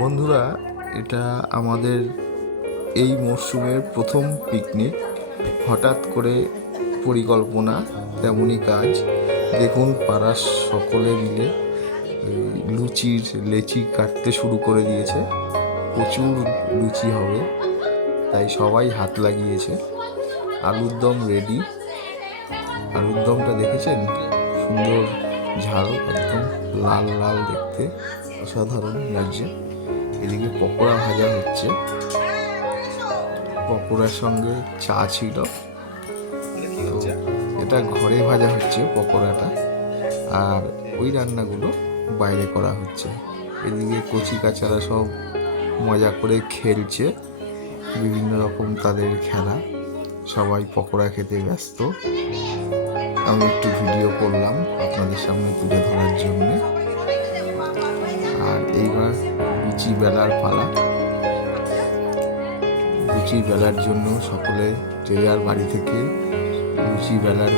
বন্ধুরা, এটা আমাদের এই মরশুমের প্রথম পিকনিক। হঠাৎ করে পরিকল্পনা, তেমনই কাজ। দেখুন, পাড়ার সকলে মিলে লেচি কাটতে শুরু করে দিয়েছে। প্রচুর লুচি হবে, তাই সবাই হাত লাগিয়েছে। আলুর দম রেডি। আলুর দমটা দেখেছেন? সুন্দর ঝাল, একদম লাল লাল দেখতে, অসাধারণ লাগছে। এদিকে পকোড়া ভাজা হচ্ছে, পকোড়ার সঙ্গে চা ছিল। এটা ঘরে ভাজা হচ্ছে পকোড়াটা, আর ওই রান্নাগুলো বাইরে করা হচ্ছে। এদিকে কচি কাচারা সব মজা করে খেলছে, বিভিন্ন রকম তাদের খেলা। সবাই পকোড়া খেতে ব্যস্ত। আমি একটু ভিডিও করলাম আপনাদের সামনে তুলে ধরার জন্য। আর এইবার লুচি বেলার পালা। লুচি বেলার জন্য সকলে যে যার বাড়ি থেকে লুচি বেলার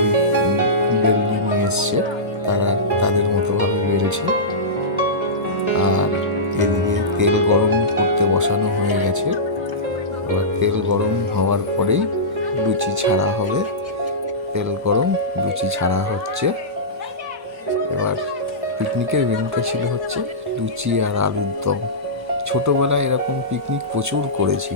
বেলনি নিয়ে এসছে, তারা তাদের মতোভাবে বেলছে। আর এদিকে তেল গরম করতে বসানো হয়ে গেছে। এবার তেল গরম হওয়ার পরেই লুচি ছাড়া হবে। তেল গরম, লুচি ছাড়া হচ্ছে। এবার পিকনিকের মেনুটা ছিল হচ্ছে লুচি আর আলুর দম। ছোটোবেলায় এরকম পিকনিক প্রচুর করেছি।